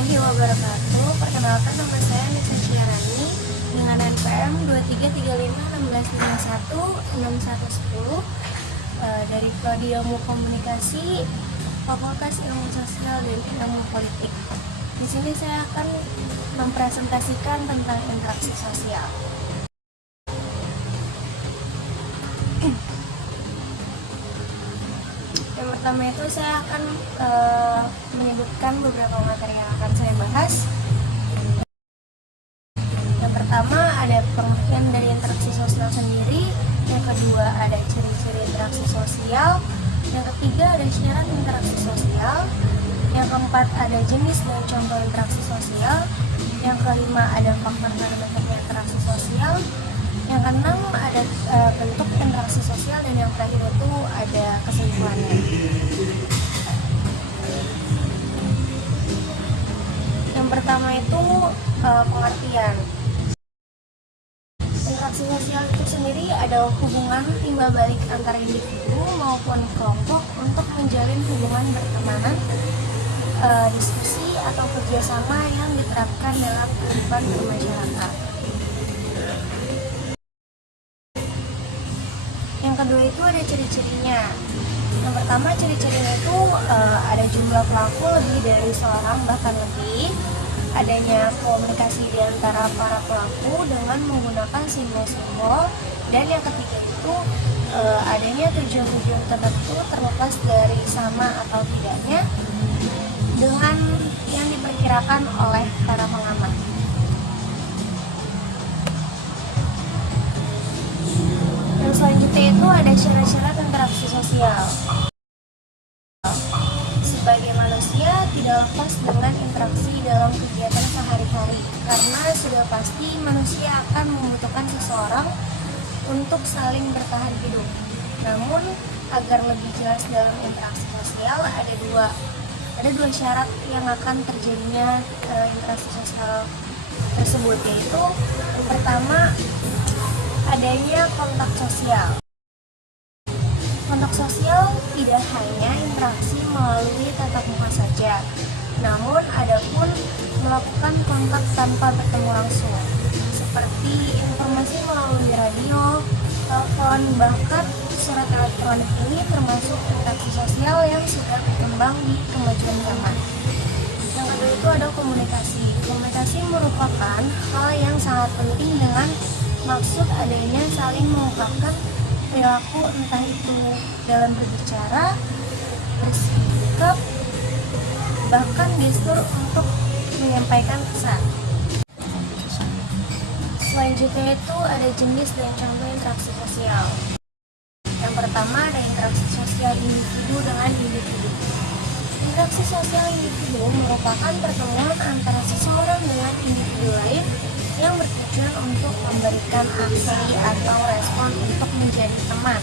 warahmatullahi wabarakatuh. Perkenalkan, nama saya Nisa Syiarani dengan NPM 2335 dari Prodi Ilmu Komunikasi, Fakultas Ilmu Sosial dan Ilmu Politik. Di sini saya akan mempresentasikan tentang interaksi sosial. Yang pertama itu saya akan menyebutkan beberapa materi yang akan saya bahas. Yang pertama ada pengertian dari interaksi sosial sendiri. Yang kedua ada ciri-ciri interaksi sosial. Yang ketiga ada syarat interaksi sosial. Yang keempat ada jenis dan contoh interaksi sosial. Yang kelima ada faktor parameternya interaksi sosial. Yang keenam ada bentuk interaksi sosial, dan yang terakhir itu ada kesimpulannya. Yang pertama itu pengertian. Interaksi sosial itu sendiri adalah hubungan timbal balik antara individu maupun kelompok untuk menjalin hubungan pertemanan, diskusi atau kerjasama yang diterapkan dalam kehidupan bermasyarakat. Yang kedua itu ada ciri-cirinya. Yang pertama, ciri-cirinya itu ada jumlah pelaku lebih dari seorang, bahkan lebih. Adanya komunikasi di antara para pelaku dengan menggunakan simbol-simbol. Dan yang ketiga itu adanya tujuan-tujuan tertentu terlepas dari sama atau tidaknya dengan yang diperkirakan oleh para pengamat. Yang selanjutnya itu ada syarat-syarat interaksi sosial. Sebagai manusia tidak lepas dengan interaksi dalam kegiatan sehari-hari, karena sudah pasti manusia akan membutuhkan seseorang untuk saling bertahan hidup. Namun agar lebih jelas dalam interaksi sosial ada dua syarat yang akan terjadinya interaksi sosial tersebut, yaitu yang pertama adanya kontak sosial. Kontak sosial tidak hanya interaksi melalui tatap muka saja, namun ada pun melakukan kontak tanpa bertemu langsung, seperti informasi melalui radio, telepon, bahkan surat elektronik. Ini termasuk interaksi sosial yang sudah berkembang di kemajuan zaman. Yang kedua itu ada komunikasi. Komunikasi merupakan hal yang sangat penting dengan maksud adanya saling mengungkapkan perilaku, entah itu dalam berbicara, bersikap, bahkan gestur untuk menyampaikan pesan. Selanjutnya itu ada jenis dan contoh interaksi sosial. Yang pertama ada interaksi sosial individu dengan individu. Interaksi sosial individu merupakan pertemuan antara seseorang dengan individu lain yang bertujuan untuk memberikan aksi atau respon untuk menjadi teman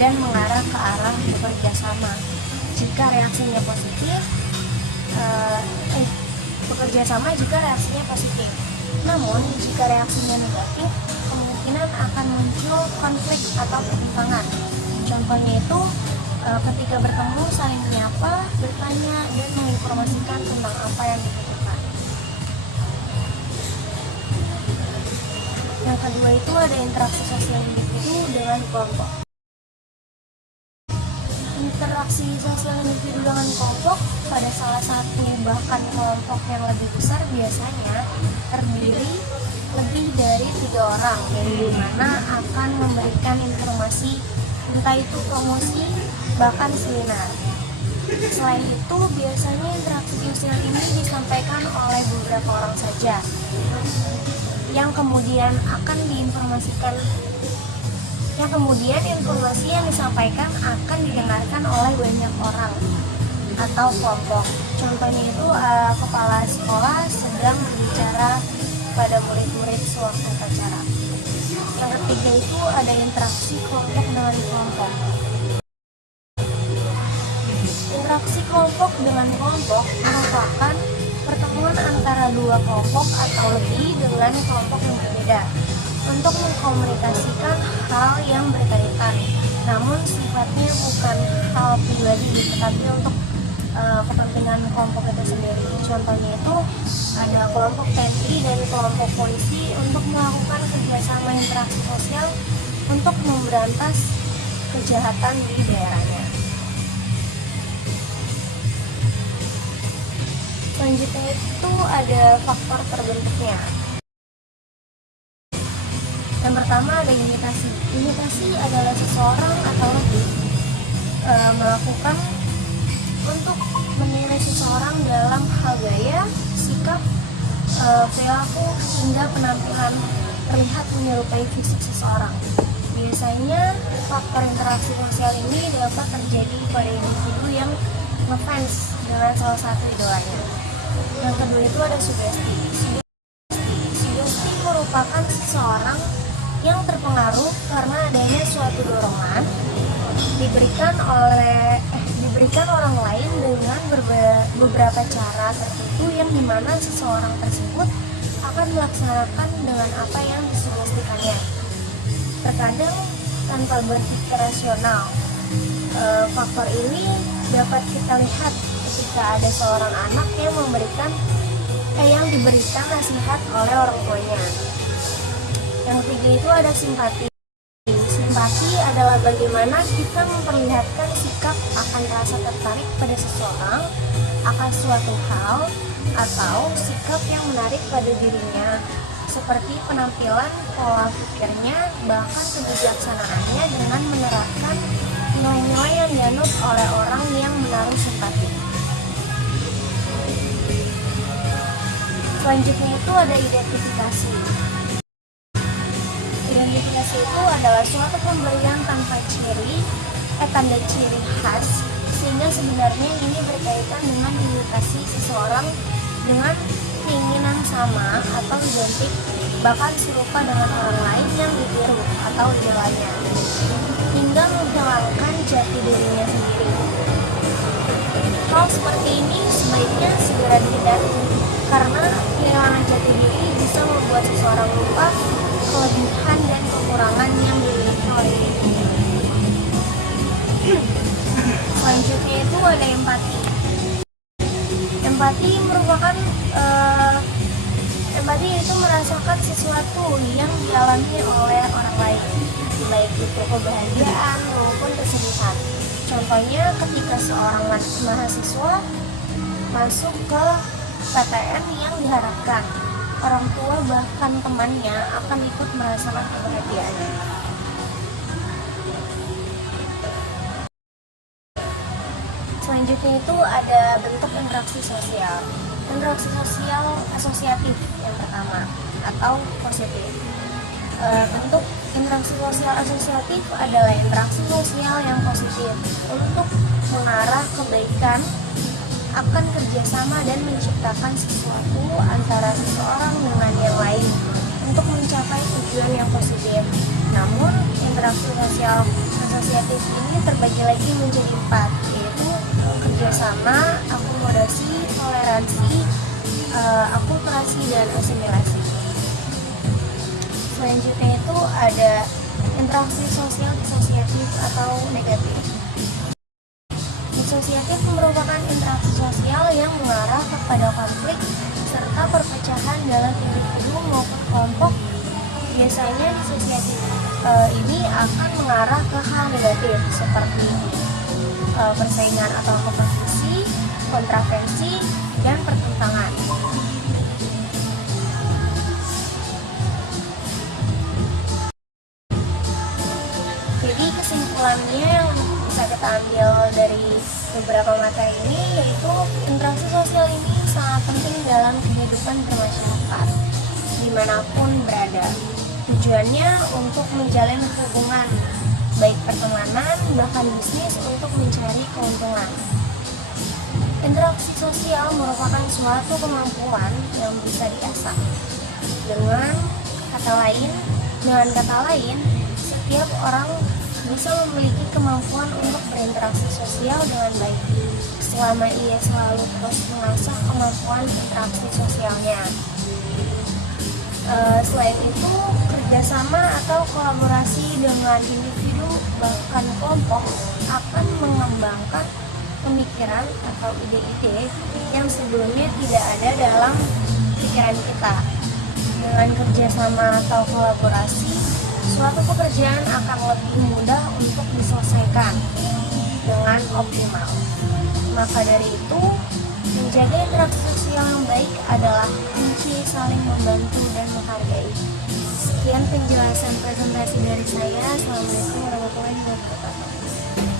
dan mengarah ke arah bekerja sama. Jika reaksinya positif, bekerja sama jika reaksinya positif. Namun jika reaksinya negatif, kemungkinan akan muncul konflik atau pertentangan. Contohnya itu ketika bertemu saling menyapa, bertanya, dan menginformasikan tentang apa yang dibutuhkan. Yang kedua itu ada interaksi sosial individu dengan kelompok. Interaksi sosial individu dengan kelompok pada salah satu bahkan kelompok yang lebih besar biasanya terdiri lebih dari 3 orang, yang dimana akan memberikan informasi, entah itu promosi, bahkan seminar. Selain itu, biasanya interaksi sosial ini disampaikan oleh beberapa orang saja, yang kemudian informasi yang disampaikan akan didengarkan oleh banyak orang atau kelompok. Contohnya itu kepala sekolah sedang berbicara pada murid-murid sewaktu upacara. Yang ketiga itu ada interaksi kelompok dengan kelompok. Interaksi kelompok dengan kelompok merupakan pertemuan antara 2 kelompok atau lebih dengan kelompok yang berbeda untuk mengkomunikasikan hal yang berkaitan, namun sifatnya bukan hal pribadi, tetapi untuk kepentingan kelompok itu sendiri. Contohnya itu ada kelompok TNI dan kelompok polisi untuk melakukan kerjasama interaksi sosial untuk memberantas kejahatan di daerahnya. Selanjutnya itu ada faktor terbentuknya. Yang pertama ada imitasi. Imitasi adalah seseorang atau lebih melakukan untuk meniru seseorang dalam hal gaya, sikap, perilaku, hingga penampilan terlihat menyerupai fisik seseorang. Biasanya faktor interaksi sosial ini dapat terjadi pada individu yang ngefans dengan salah satu idolanya. Yang kedua itu ada sugesti. Sugesti merupakan seseorang yang terpengaruh karena adanya suatu dorongan diberikan orang lain dengan beberapa cara tertentu yang dimana seseorang tersebut akan melaksanakan dengan apa yang disugestikannya. Terkadang tanpa berpikir rasional. Faktor ini dapat kita lihat ketika ada seorang anak yang diberikan nasihat oleh orang tuanya. Yang ketiga itu ada simpati. Simpati adalah bagaimana kita memperlihatkan sikap akan rasa tertarik pada seseorang, akan suatu hal, atau sikap yang menarik pada dirinya, seperti penampilan, pola pikirnya, bahkan kebijaksanaannya dengan menerapkan nilai-nilai yang dianut oleh orang yang menaruh simpati. Selanjutnya itu ada identifikasi. Identifikasi itu adalah suatu pemberian tanpa tanda ciri khas, sehingga sebenarnya ini berkaitan dengan imitasi seseorang dengan keinginan sama atau identik, bahkan serupa dengan orang lain yang ditiru atau idolanya, hingga menghilangkan jati dirinya sendiri. Hal seperti ini sebaiknya segera dihindari, karena kehilangan jati diri bisa membuat seseorang lupa kelebihan dan kekurangan yang dimiliki oleh dirinya. Selanjutnya itu ada empati. Empati itu merasakan sesuatu yang dialami oleh orang lain, baik itu kebahagiaan maupun kesedihan. Contohnya ketika seorang mahasiswa masuk ke PTN yang diharapkan, orang tua bahkan temannya akan ikut merasakan kebahagiaannya. Selanjutnya itu ada bentuk interaksi sosial. Interaksi sosial asosiatif yang pertama atau positif. Bentuk interaksi sosial asosiatif adalah interaksi sosial yang positif untuk mengarah kebaikan, akan kerjasama dan menciptakan sesuatu antara seseorang dengan yang lain untuk mencapai tujuan yang positif. Namun, interaksi sosial asosiatif ini terbagi lagi menjadi 4, yaitu kerjasama, akomodasi, toleransi, akulturasi, dan asimilasi. Selanjutnya itu ada interaksi sosial disosiatif atau negatif. Disosiatif merupakan interaksi sosial yang mengarah kepada konflik serta perpecahan dalam individu maupun kelompok. Biasanya disosiatif ini akan mengarah ke hal negatif seperti persaingan atau kompetisi, kontravensi, dan pertentangan. Jadi kesimpulannya yang bisa kita ambil dari beberapa materi ini yaitu interaksi sosial ini sangat penting dalam kehidupan bermasyarakat dimanapun berada. Tujuannya untuk menjalin hubungan, baik pertemanan, bahkan bisnis untuk mencari keuntungan. Interaksi sosial merupakan suatu kemampuan yang bisa diasah. Dengan kata lain, setiap orang bisa memiliki kemampuan untuk berinteraksi sosial dengan baik, selama ia selalu terus mengasah kemampuan interaksi sosialnya. Selain itu, kerjasama atau kolaborasi dengan individu bahkan kelompok akan mengembangkan pemikiran atau ide-ide yang sebelumnya tidak ada dalam pikiran kita. Dengan kerjasama atau kolaborasi, suatu pekerjaan akan lebih mudah untuk diselesaikan dengan optimal. Maka dari itu, menjaga interaksi sosial yang baik adalah kunci saling membantu dan menghargai. Sekian penjelasan presentasi dari saya. Assalamualaikum warahmatullahi wabarakatuh.